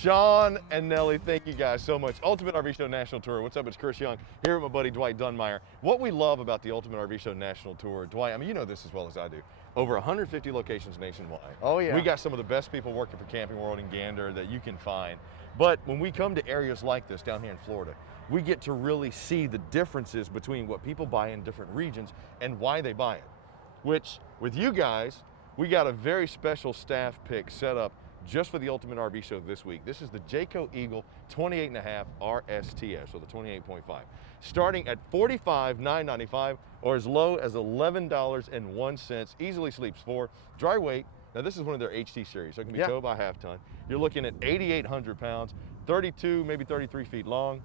Sean and Nelly, thank you guys so much. Ultimate RV Show National Tour. What's up? It's Chris Young here with my buddy Dwight Dunmeyer. What we love about the Ultimate RV Show National Tour, Dwight, I mean, you know this as well as I do. Over 150 locations nationwide. Oh yeah. We got some of the best people working for Camping World and Gander that you can find. But when we come to areas like this down here in Florida, we get to really see the differences between what people buy in different regions and why they buy it. Which, with you guys, we got a very special staff pick set up just for the Ultimate RV Show this week. This is the Jayco Eagle 28.5 RSTS, or the 28.5. Starting at $45,995 or as low as $11.01. Easily sleeps 4. Dry weight. Now this is one of their HT series, so it can be towed by half ton. You're looking at 8,800 pounds, 32, maybe 33 feet long.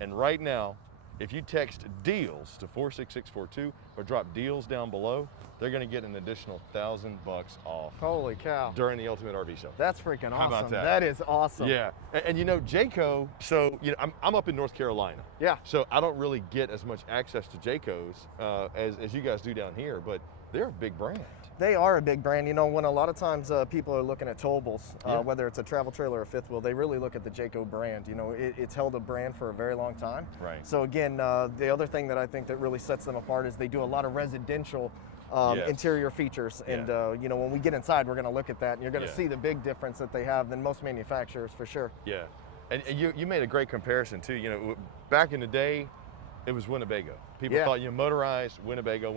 And right now, if you text DEALS to 46642 or drop DEALS down below, they're going to get an additional $1,000 off. Holy cow. During the Ultimate RV Show. That's freaking awesome. How about that? That is awesome. Yeah. And you know, Jayco, so you know, I'm up in North Carolina. Yeah. So I don't really get as much access to Jayco's as you guys do down here, but they're a big brand. They are a big brand. You know, when a lot of times people are looking at towables, whether it's a travel trailer or fifth wheel, they really look at the Jayco brand. You know, it's held a brand for a very long time. Right. So again, the other thing that I think that really sets them apart is they do a lot of residential interior features. And you know, when we get inside, we're going to look at that, and you're going to see the big difference that they have than most manufacturers, for sure. Yeah. And you made a great comparison too. You know, back in the day, it was Winnebago. People thought, you know, motorized, Winnebago.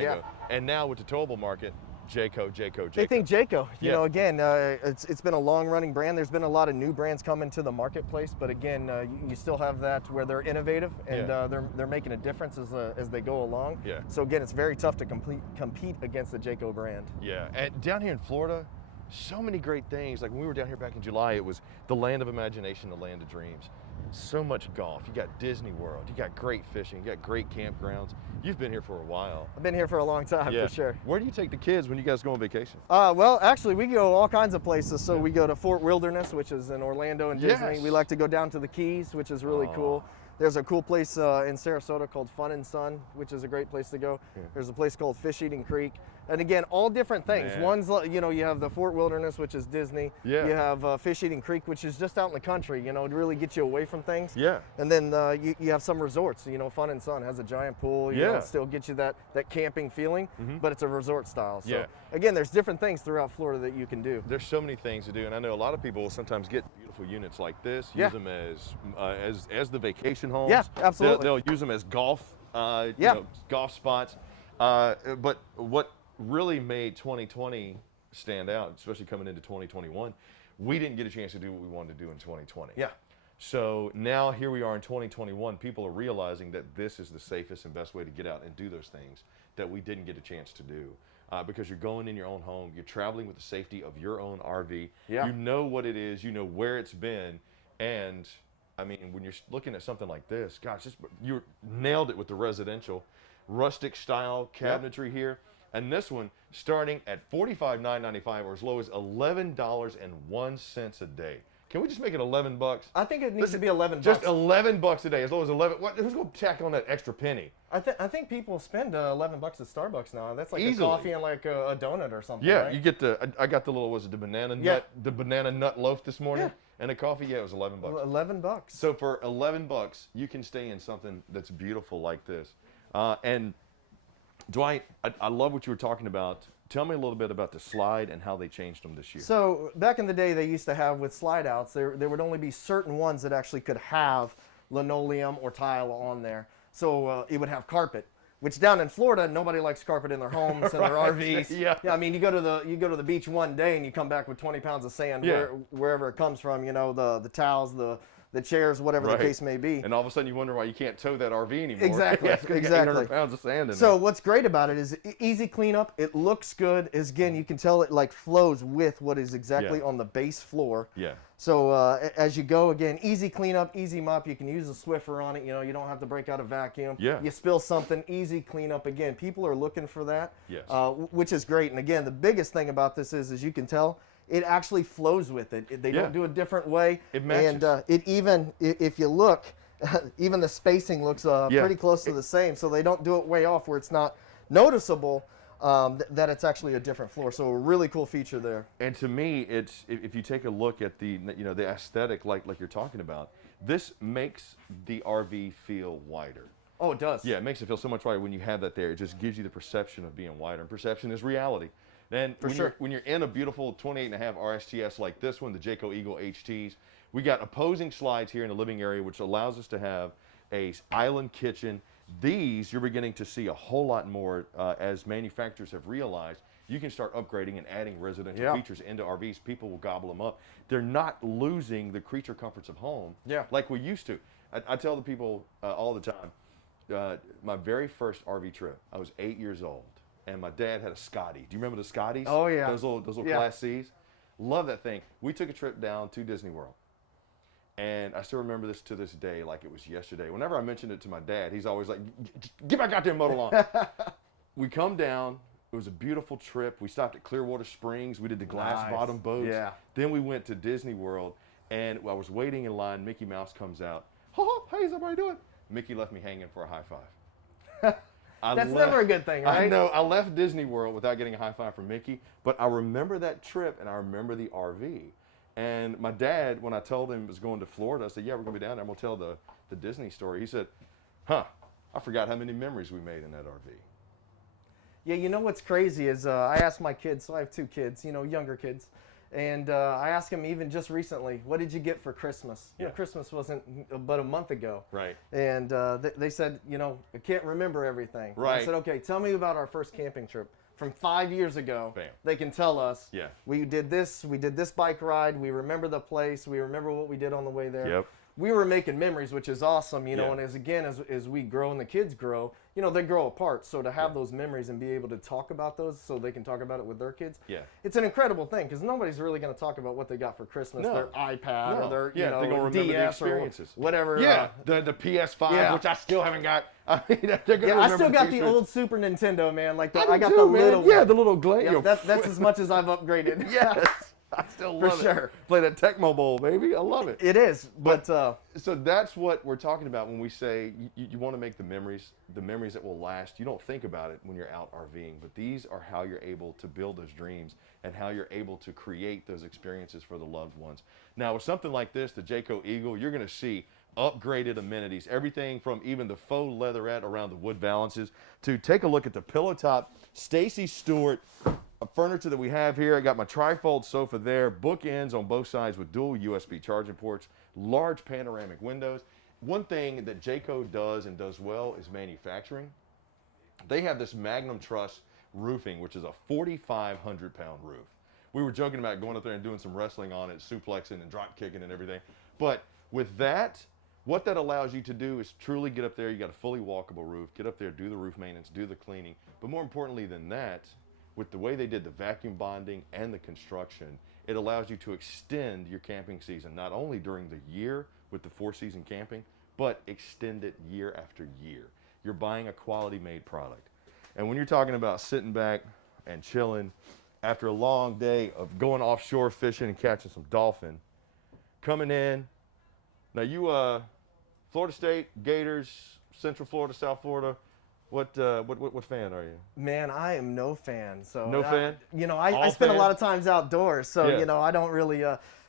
Yeah. And now with the towable market, Jayco. They think Jayco. You know, again, it's been a long-running brand. There's been a lot of new brands coming to the marketplace, but again, you still have that where they're innovative and they're making a difference as they go along. Yeah. So again, it's very tough to compete against the Jayco brand. Yeah. And down here in Florida, so many great things. Like when we were down here back in July, it was the land of imagination, the land of dreams. So much golf. You got Disney World. You got great fishing. You got great campgrounds. You've been here for a while. I've been here for a long time, for sure. Where do you take the kids when you guys go on vacation? Well, actually, we go all kinds of places. So we go to Fort Wilderness, which is in Orlando and Disney. We like to go down to the Keys, which is really cool. There's a cool place in Sarasota called Fun and Sun, which is a great place to go. There's a place called Fish Eating Creek. And again, all different things. One's, you know, you have the Fort Wilderness, which is Disney. You have Fish Eating Creek, which is just out in the country, you know, to really get you away from things. And then you have some resorts, you know, Fun and Sun has a giant pool, you know, still get you that camping feeling, but it's a resort style. So again, there's different things throughout Florida that you can do. There's so many things to do, and I know a lot of people will sometimes get beautiful units like this, use them as the vacation homes. Yeah, absolutely. They'll use them as golf, you know, golf spots. But what really made 2020 stand out, especially coming into 2021, we didn't get a chance to do what we wanted to do in 2020. So now here we are in 2021, people are realizing that this is the safest and best way to get out and do those things that we didn't get a chance to do. Because you're going in your own home, you're traveling with the safety of your own RV. You know what it is, you know where it's been, and I mean, when you're looking at something like this, gosh, you nailed it with the residential, rustic style cabinetry here. And this one starting at $45,995 or as low as $11.01 a day. Can we just make it 11 bucks? I think it needs to be 11 bucks. Just 11 bucks a day, as low as 11. Who's going to tack on that extra penny? I think people spend 11 bucks at Starbucks now. That's like Easily. a coffee and like a donut or something. Yeah, right? you get I got the little, was it the banana nut, the banana nut loaf this morning, and a coffee. Yeah, it was 11 bucks. 11 bucks. So for 11 bucks, you can stay in something that's beautiful like this. And Dwight, I love what you were talking about. Tell me a little bit about the slide and how they changed them this year. So back in the day, they used to have with slide outs, there would only be certain ones that actually could have linoleum or tile on there. So it would have carpet, which down in Florida, nobody likes carpet in their homes and their RVs. Yeah, I mean, you go to the beach one day and you come back with 20 pounds of sand wherever it comes from. You know, the towels, the chairs, whatever the case may be. And all of a sudden you wonder why you can't tow that RV anymore. Exactly, exactly. 800 pounds of sand in So there. what's great about it is easy cleanup. It looks good. Again, you can tell it like flows with what is exactly on the base floor. So as you go, again, easy cleanup, easy mop. You can use a Swiffer on it. You know, you don't have to break out a vacuum. You spill something, easy cleanup. Again, people are looking for that, which is great. And again, the biggest thing about this is you can tell, it actually flows with it. They don't do a different way. It matches. And it even, if you look, even the spacing looks pretty close to the same. So they don't do it way off where it's not noticeable. that it's actually a different floor. So a really cool feature there. And to me, it's if you take a look at the the aesthetic like you're talking about, this makes the RV feel wider. Oh, it does. Yeah, it makes it feel so much wider when you have that there. It just gives you the perception of being wider, and perception is reality. Then when you're in a beautiful 28.5 RSTS like this one, the Jayco Eagle HTs, we got opposing slides here in the living area, which allows us to have a island kitchen. These you're beginning to see a whole lot more as manufacturers have realized you can start upgrading and adding residential features into RVs. People will gobble them up. They're not losing the creature comforts of home like we used to. I tell the people all the time, my very first RV trip, I was 8 years old, and my dad had a Scotty. Do you remember the Scotties? Oh, yeah. Those little Class Cs? Love that thing. We took a trip down to Disney World. And I still remember this to this day like it was yesterday. Whenever I mentioned it to my dad, he's always like, get back out there and mow the lawn. We come down. It was a beautiful trip. We stopped at Clearwater Springs. We did the glass bottom boats. Yeah. Then we went to Disney World. And I was waiting in line. Mickey Mouse comes out. Oh, hey, how's everybody doing? Mickey left me hanging for a high five. That's never a good thing, right? I know. I left Disney World without getting a high five from Mickey. But I remember that trip, and I remember the RV. And my dad, when I told him he was going to Florida, I said, yeah, we're going to be down there, and we'll tell the Disney story. He said, I forgot how many memories we made in that RV. Yeah, you know what's crazy is I asked my kids, so I have 2 kids, younger kids, and I asked them even just recently, what did you get for Christmas? Yeah. Christmas wasn't but a month ago. Right. And they said, I can't remember everything. Right. I said, okay, tell me about our first camping trip. From 5 years ago, Bam. They can tell us, yeah, we did this bike ride, we remember the place, we remember what we did on the way there. Yep. We were making memories, which is awesome, and as we grow and the kids grow, they grow apart. So to have those memories and be able to talk about those so they can talk about it with their kids, it's an incredible thing because nobody's really going to talk about what they got for Christmas, their iPad or their they're going to remember the experiences. Or whatever. Yeah, the PS5, which I still haven't got. I mean, they're going to I still got the old Super Nintendo, man. Like I got the too, little one. The little Glade. Yeah, that's as much as I've upgraded. Yes. I still love it. For sure. Play that Tecmo Bowl, baby. I love it. It is. But so that's what we're talking about when we say you want to make the memories that will last. You don't think about it when you're out RVing, but these are how you're able to build those dreams and how you're able to create those experiences for the loved ones. Now, with something like this, the Jayco Eagle, you're going to see upgraded amenities, everything from even the faux leatherette around the wood balances to take a look at the pillow top Stacy Stewart furniture that we have here. I got my trifold sofa there, bookends on both sides with dual USB charging ports, large panoramic windows. One thing that Jayco does and does well is manufacturing. They have this Magnum Truss roofing, which is a 4,500-pound roof. We were joking about going up there and doing some wrestling on it, suplexing and drop kicking and everything. But with that, what that allows you to do is truly get up there. You got a fully walkable roof. Get up there, do the roof maintenance, do the cleaning. But more importantly than that, with the way they did the vacuum bonding and the construction, it allows you to extend your camping season, not only during the year with the 4-season camping, but extend it year after year. You're buying a quality made product. And when you're talking about sitting back and chilling after a long day of going offshore fishing and catching some dolphin, coming in, now you, Florida State, Gators, Central Florida, South Florida, what fan are you? Man, I am no fan. So no fan? I spend a lot of times outdoors, so I don't really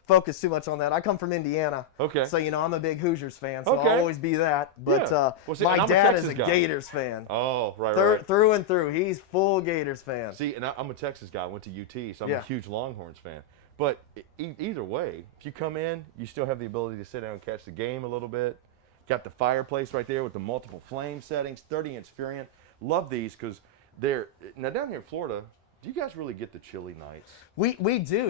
focus too much on that. I come from Indiana. Okay. So I'm a big Hoosiers fan, so I'll always be that. But my dad is a Gators fan. Oh, right. Through and through. He's full Gators fan. See, and I'm a Texas guy. I went to UT, so I'm a huge Longhorns fan. But either way, if you come in, you still have the ability to sit down and catch the game a little bit. Got the fireplace right there with the multiple flame settings, 30-inch Furion. Love these because they're now down here in Florida. Do you guys really get the chilly nights? We do.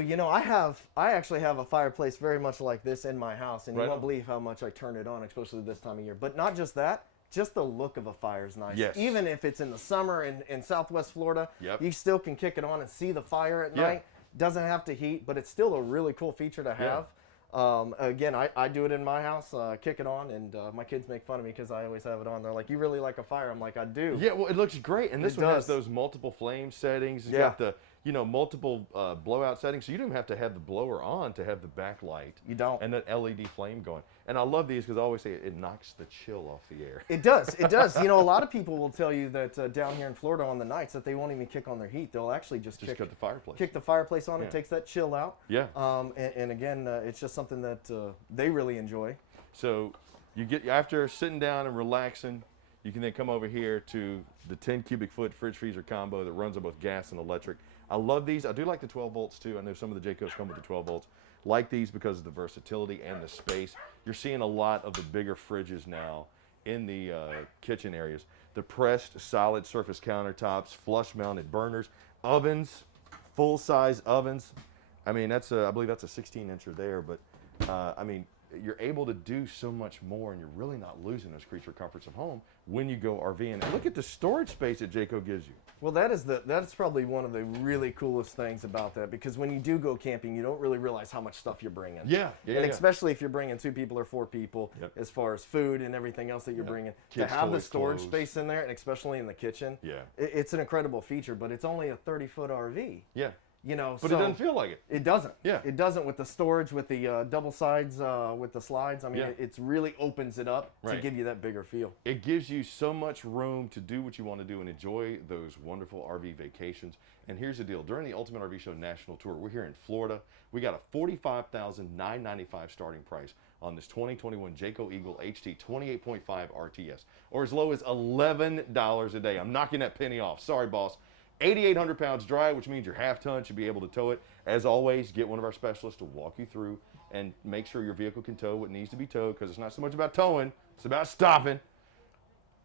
I actually have a fireplace very much like this in my house, and you won't believe how much I turn it on, especially this time of year. But not just that. Just the look of a fire is nice. Yes. Even if it's in the summer in Southwest Florida, you still can kick it on and see the fire at night. Doesn't have to heat, but it's still a really cool feature to have. Again, I do it in my house, kick it on, and my kids make fun of me because I always have it on. They're like, you really like a fire? I'm like, I do. Yeah, well, it looks great. And this one has those multiple flame settings. You got the multiple blowout settings. So you don't even have to have the blower on to have the backlight. You don't. And that LED flame going. And I love these because I always say it knocks the chill off the air. It does. It does. A lot of people will tell you that down here in Florida on the nights that they won't even kick on their heat. They'll actually just cut the fireplace. Kick the fireplace on. It takes that chill out. Yeah. And again, it's just something that they really enjoy. So you get, after sitting down and relaxing, you can then come over here to the 10 cubic foot fridge freezer combo that runs on both gas and electric. I love these. I do like the 12 volts too. I know some of the Jaycos come with the 12 volts. Like these because of the versatility and the space. You're seeing a lot of the bigger fridges now in the kitchen areas. The pressed solid surface countertops, flush mounted burners, ovens, full size ovens. I mean, I believe that's a 16-incher there, but I mean, you're able to do so much more, and you're really not losing those creature comforts of home when you go RVing. And look at the storage space that Jayco gives you. Well, that's probably one of the really coolest things about that, because when you do go camping, you don't really realize how much stuff you're bringing. Yeah. Especially if you're bringing 2 people or 4 people, as far as food and everything else that you're bringing. Kids, to have toys, the storage clothes. space in there, and especially in the kitchen, Yeah. It's an incredible feature, but it's only a 30-foot RV. Yeah. But it doesn't feel like it. It doesn't. Yeah. It doesn't with the storage, with the double sides, with the slides. I mean, it really opens it up to give you that bigger feel. It gives you so much room to do what you want to do and enjoy those wonderful RV vacations. And here's the deal. During the Ultimate RV Show National Tour, we're here in Florida. We got a $45,995 starting price on this 2021 Jayco Eagle HT 28.5 RTS, or as low as $11 a day. I'm knocking that penny off. Sorry, boss. 8,800 pounds dry, which means your half ton should be able to tow it. As always, get one of our specialists to walk you through and make sure your vehicle can tow what needs to be towed, because it's not so much about towing, it's about stopping.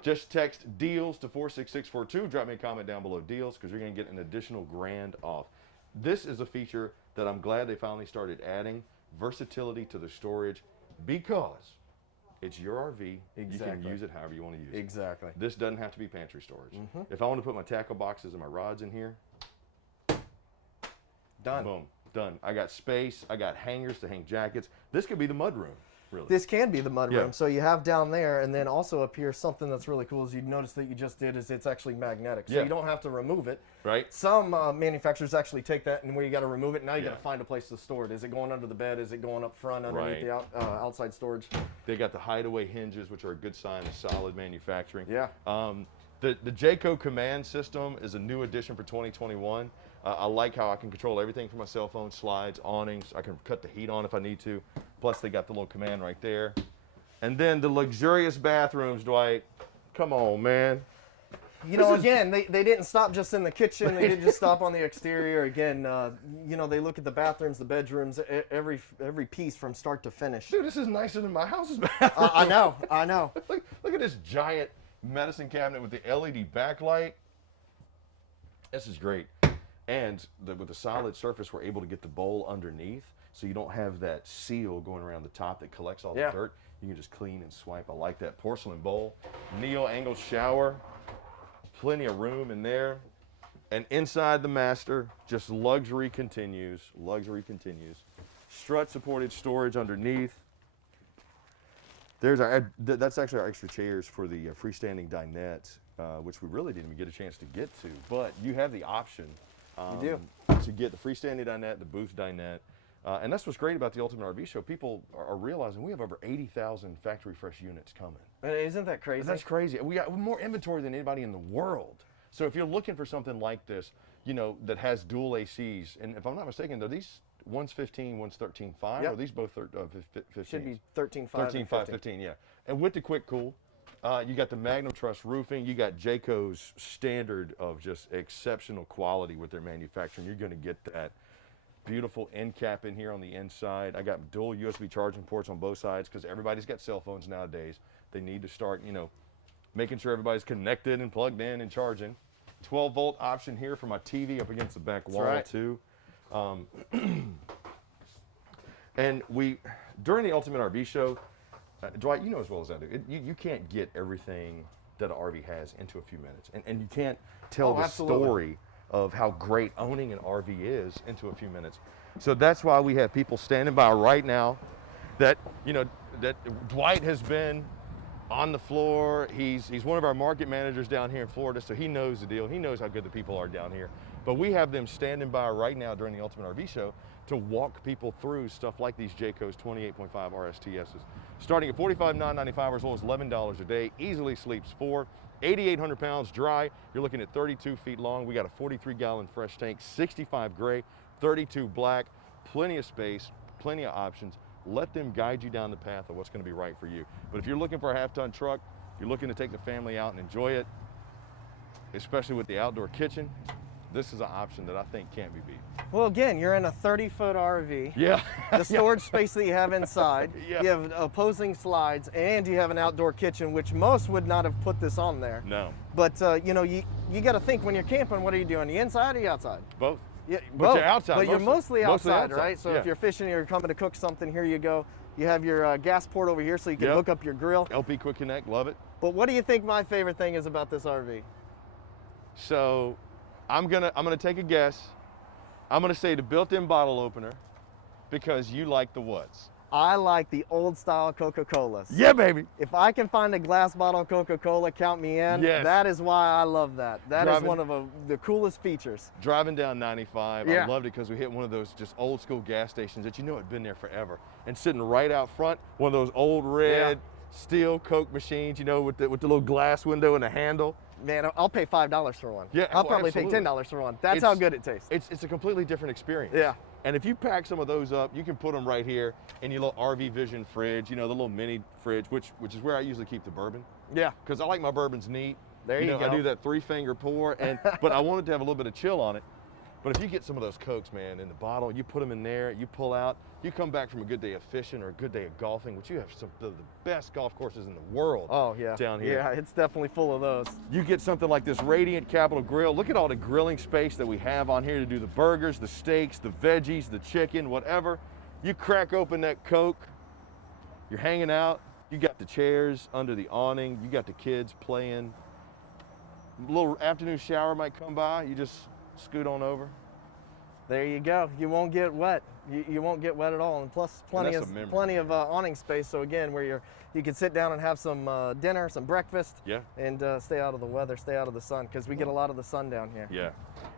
Just text DEALS to 46642. Drop me a comment down below, DEALS, because you're going to get an additional $1,000 off. This is a feature that I'm glad they finally started adding, versatility to the storage, because it's your RV. Exactly. You can use it however you want to use it. Exactly. This doesn't have to be pantry storage. If I want to put my tackle boxes and my rods in here, done. Boom, done. I got space. I got hangers to hang jackets. This could be the mud room, really. This can be the mud room. So you have down there, and then also up here, something that's really cool is you notice that you just did is it's actually magnetic. So you don't have to remove it. Right. Some manufacturers actually take that and where you got to remove it. Now you got to find a place to store it. Is it going under the bed? Is it going up front underneath the outside storage? They got the hideaway hinges, which are a good sign of solid manufacturing. Yeah. The Jayco Command System is a new addition for 2021. I like how I can control everything from my cell phone, slides, awnings. I can cut the heat on if I need to. Plus, they got the little command right there. And then the luxurious bathrooms, Dwight. Come on, man. Again, they didn't stop just in the kitchen. They didn't just stop on the exterior. Again, they look at the bathrooms, the bedrooms, every piece from start to finish. Dude, this is nicer than my house's bathroom. I know. Look at this giant medicine cabinet with the LED backlight. This is great. And with the solid surface, we're able to get the bowl underneath, so you don't have that seal going around the top that collects all the dirt. You can just clean and swipe. I like that. Porcelain bowl, neo-angle shower, plenty of room in there. And inside the master, just luxury continues. Luxury continues. Strut-supported storage underneath. That's actually our extra chairs for the freestanding dinette, which we really didn't even get a chance to get to. But you have the option to get the freestanding dinette, the booth dinette. And that's what's great about the Ultimate RV Show. People are realizing we have over 80,000 factory fresh units coming. Isn't that crazy? That's crazy. We got more inventory than anybody in the world. So if you're looking for something like this, that has dual ACs, and if I'm not mistaken, though, these one's 15, one's 13.5, or these both 15? Should be 13.5. 13.5, 15, yeah. And with the quick cool, you got the Magnum Truss roofing. You got Jayco's standard of just exceptional quality with their manufacturing. You're going to get that beautiful end cap in here on the inside. I got dual USB charging ports on both sides because everybody's got cell phones nowadays. They need to start, making sure everybody's connected and plugged in and charging. 12-volt option here for my TV up against the back wall, too. And during the Ultimate RV Show, Dwight, you know as well as I do, you can't get everything that an RV has into a few minutes. And you can't tell the story of how great owning an RV is into a few minutes. So that's why we have people standing by right now that Dwight has been on the floor. He's one of our market managers down here in Florida, so he knows the deal. He knows how good the people are down here. But we have them standing by right now during the Ultimate RV Show to walk people through stuff like these Jayco's 28.5 RSTSs. Starting at $45,995 or as low as $11 a day, easily sleeps 4, 8,800 pounds dry. You're looking at 32 feet long. We got a 43-gallon fresh tank, 65 gray, 32 black, plenty of space, plenty of options. Let them guide you down the path of what's going to be right for you. But if you're looking for a half-ton truck, you're looking to take the family out and enjoy it, especially with the outdoor kitchen, this is an option that I think can't be beat. Well, again, you're in a 30-foot RV. Yeah. The storage space that you have inside, Yeah. you have opposing slides, and you have an outdoor kitchen, which most would not have put this on there. No. But you know, you got to think when you're camping, what are you doing? The inside or the outside? Both. Yeah, But both. you're outside But you're mostly outside, right? So yeah. if you're fishing, you're coming to cook something, here you go. You have your gas port over here so you can Yep. hook up your grill. LP Quick Connect, love it. But what do you think my favorite thing is about this RV? So I'm gonna take a guess. I'm gonna say the built-in bottle opener because you like the woods. I like the old style Coca-Colas. Yeah, baby. If I can find a glass bottle of Coca-Cola, count me in. Yes. That is why I love that. That is Driving- one of the coolest features. Driving down 95, Yeah. I loved it because we hit one of those just old school gas stations that you know had been there forever. And sitting right out front, one of those old red steel Coke machines, you know, with the little glass window and the handle. Man, I'll pay $5 for one. Yeah, I'll well, probably absolutely. pay $10 for one. That's It's- how good it tastes. It's a completely different experience. Yeah. And if you pack some of those up, you can put them right here in your little RV Vision fridge, you know, the little mini fridge, which is where I usually keep the bourbon. Yeah. Because I like my bourbons neat. There you know, go. I do that 3-finger pour, but I want it to have a little bit of chill on it. But if you get some of those Cokes, man, in the bottle, you put them in there, you pull out, you come back from a good day of fishing or a good day of golfing, which you have some of the best golf courses in the world Oh, yeah. down here. Yeah, it's definitely full of those. You get something like this Radiant Capital Grill. Look at all the grilling space that we have on here to do the burgers, the steaks, the veggies, the chicken, whatever. You crack open that Coke, you're hanging out, you got the chairs under the awning, you got the kids playing. A little afternoon shower might come by, you just scoot on over. There you go. You won't get wet. You won't get wet at all, and plus plenty that's a memory. of awning space. So again, where you can sit down and have some dinner, some breakfast, Yeah. and stay out of the weather, stay out of the sun, because we get a lot of the sun down here. Yeah,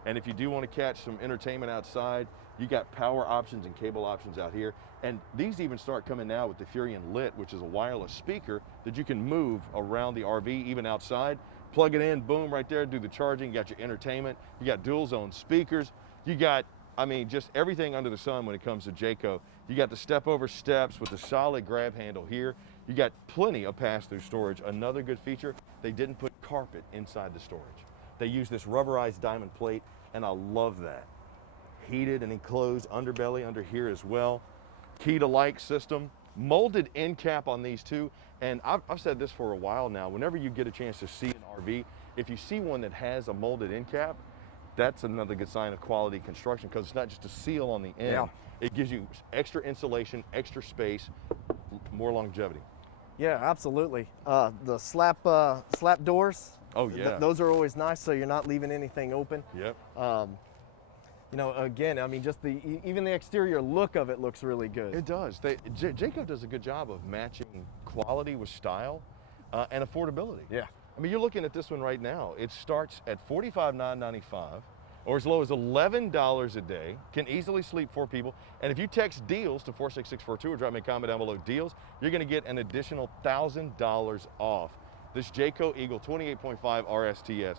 and if you do want to catch some entertainment outside, you got power options and cable options out here. And these even start coming now with the Furion Lit, which is a wireless speaker that you can move around the RV, even outside. Plug it in, boom, right there, do the charging. You got your entertainment. You got dual zone speakers. You got, I mean, just everything under the sun when it comes to Jayco. You got the step over steps with the solid grab handle here. You got plenty of pass-through storage. Another good feature, they didn't put carpet inside the storage. They used this rubberized diamond plate, and I love that. Heated and enclosed underbelly under here as well. Key to like system, molded end cap on these two. And I've said this for a while now, whenever you get a chance to see an RV, if you see one that has a molded end cap, that's another good sign of quality construction, because it's not just a seal on the end. Yeah. It gives you extra insulation, extra space, more longevity. Yeah, absolutely. The slap doors. Oh, yeah. Those are always nice, so you're not leaving anything open. Yep. You know, again, I mean, just even the exterior look of it looks really good. It does. Jayco does a good job of matching quality with style and affordability. Yeah. I mean, you're looking at this one right now. It starts at $45,995 or as low as $11 a day, can easily sleep 4 people. And if you text deals to 46642 or drop me a comment down below deals, you're gonna get an additional $1,000 off this Jayco Eagle 28.5 RSTS.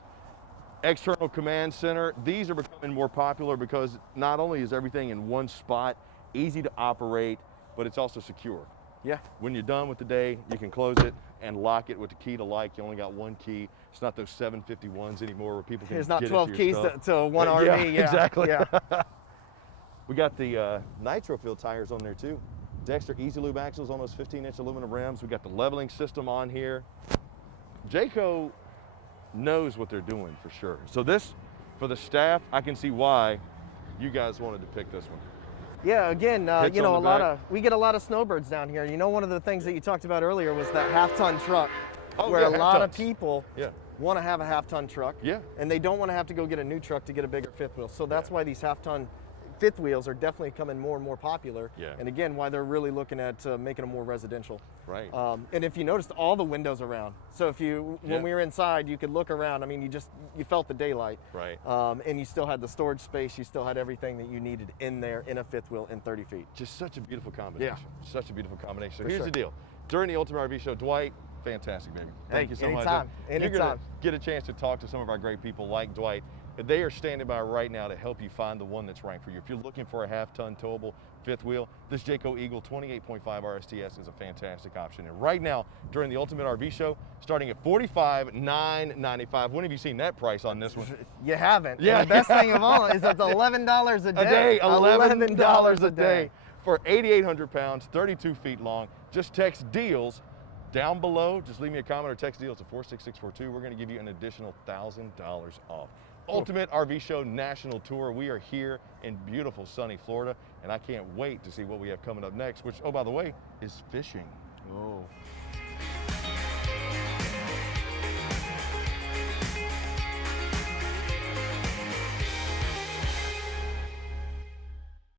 External command center, these are becoming more popular because not only is everything in one spot, easy to operate, but it's also secure. Yeah. When you're done with the day, you can close it and lock it with the key to like. You only got one key. It's not those 751s anymore where people can There's not get 12 into your keys stuff. to one RV. Yeah, exactly. Yeah. We got the nitro field tires on there too. Dexter Easy Lube axles on those 15-inch aluminum rims. We got the leveling system on here. Jayco knows what they're doing for sure. So this, for the staff, I can see why you guys wanted to pick this one. Yeah, again, Hits you know, on the back. we get a lot of snowbirds down here. You know, one of the things that you talked about earlier was that half-ton truck, Oh, where yeah, a lot of half-tons. people Yeah. want to have a half-ton truck, Yeah. and they don't want to have to go get a new truck to get a bigger fifth wheel. So that's why these half-ton fifth wheels are definitely becoming more and more popular. Yeah. And again, why they're really looking at making them more residential. Right. And if you noticed, all the windows around. So if you, when we were inside, you could look around. I mean, you felt the daylight. Right. And you still had the storage space. You still had everything that you needed in there in a fifth wheel in 30 feet. Just such a beautiful combination. Yeah. Such a beautiful combination. So For here's sure. the deal. During the Ultimate RV Show, Dwight, fantastic, baby. Thank you so anytime. much. You're going to get a chance to talk to some of our great people like Dwight. They are standing by right now to help you find the one that's right for you. If you're looking for a half-ton towable fifth wheel, this Jayco Eagle 28.5 RSTS is a fantastic option. And right now, during the Ultimate RV Show, starting at $45,995. When have you seen that price on this one? You haven't. Yeah. And the best thing of all is it's $11 a day. A day, $11 a day day. for 8,800 pounds, 32 feet long. Just text DEALS down below. Just leave me a comment or text DEALS to 46642. We're going to give you an additional $1,000 off. Ultimate RV Show National Tour. We are here in beautiful sunny Florida, and I can't wait to see what we have coming up next, which, oh, by the way, is fishing. Oh.